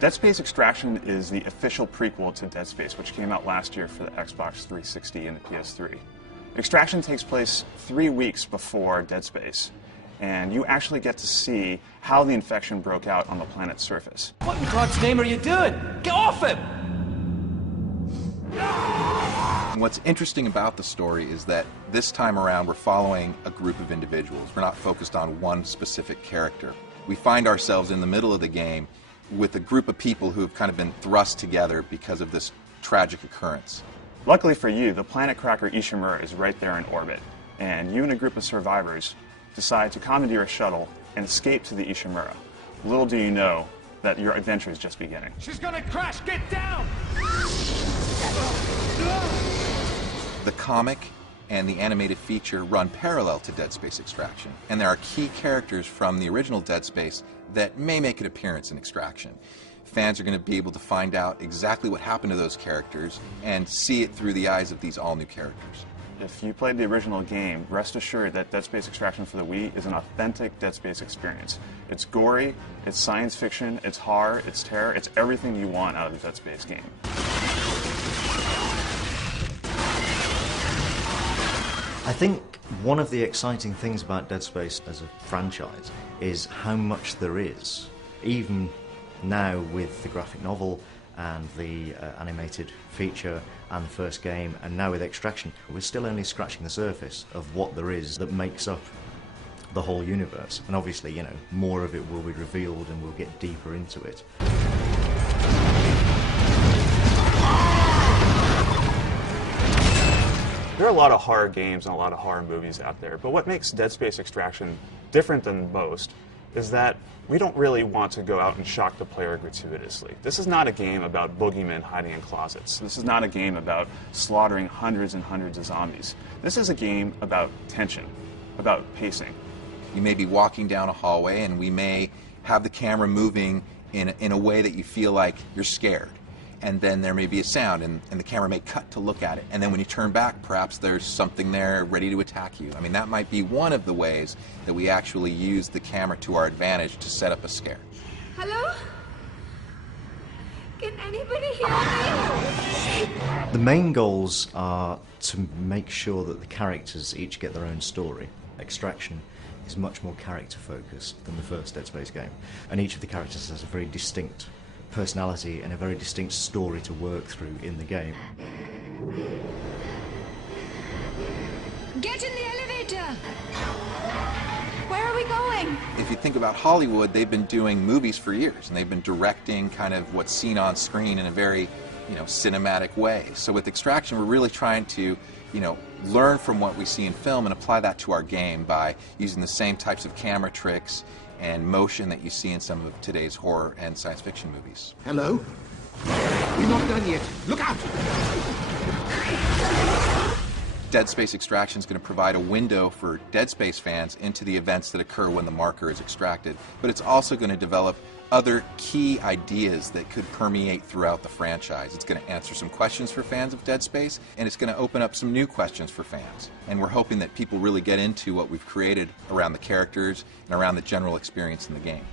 Dead Space Extraction is the official prequel to Dead Space, which came out last year for the Xbox 360 and the PS3. Extraction takes place 3 weeks before Dead Space, and you actually get to see how the infection broke out on the planet's surface. What in God's name are you doing? Get off him! What's interesting about the story is that this time around we're following a group of individuals. We're not focused on one specific character. We find ourselves in the middle of the game with a group of people who have kind of been thrust together because of this tragic occurrence. Luckily for you, the planet cracker Ishimura is right there in orbit, and you and a group of survivors decide to commandeer a shuttle and escape to the Ishimura. Little do you know that your adventure is just beginning. She's gonna crash! Get down! The comic and the animated feature run parallel to Dead Space Extraction, and there are key characters from the original Dead Space that may make an appearance in Extraction. Fans are going to be able to find out exactly what happened to those characters and see it through the eyes of these all-new characters. If you played the original game, rest assured that Dead Space Extraction for the Wii is an authentic Dead Space experience. It's gory, it's science fiction, it's horror, it's terror, it's everything you want out of the Dead Space game. I think one of the exciting things about Dead Space as a franchise is how much there is. Even now with the graphic novel and the animated feature and the first game, and now with Extraction, we're still only scratching the surface of what there is that makes up the whole universe. And obviously, you know, more of it will be revealed and we'll get deeper into it. There are a lot of horror games and a lot of horror movies out there, but what makes Dead Space Extraction different than most is that we don't really want to go out and shock the player gratuitously. This is not a game about boogeymen hiding in closets. This is not a game about slaughtering hundreds and hundreds of zombies. This is a game about tension, about pacing. You may be walking down a hallway and we may have the camera moving in a way that you feel like you're scared. And then there may be a sound, and the camera may cut to look at it. And then when you turn back, perhaps there's something there ready to attack you. I mean, that might be one of the ways that we actually use the camera to our advantage to set up a scare. Hello? Can anybody hear me? The main goals are to make sure that the characters each get their own story. Extraction is much more character-focused than the first Dead Space game. And each of the characters has a very distinct personality and a very distinct story to work through in the game. Get in the elevator! Where are we going? If you think about Hollywood, they've been doing movies for years, and they've been directing kind of what's seen on screen in a very, cinematic way. So with Extraction, we're really trying to, learn from what we see in film and apply that to our game by using the same types of camera tricks and motion that you see in some of today's horror and science fiction movies. Hello? We're not done yet. Look out! Dead Space Extraction is going to provide a window for Dead Space fans into the events that occur when the marker is extracted, but it's also going to develop other key ideas that could permeate throughout the franchise. It's going to answer some questions for fans of Dead Space, and it's going to open up some new questions for fans. And we're hoping that people really get into what we've created around the characters and around the general experience in the game.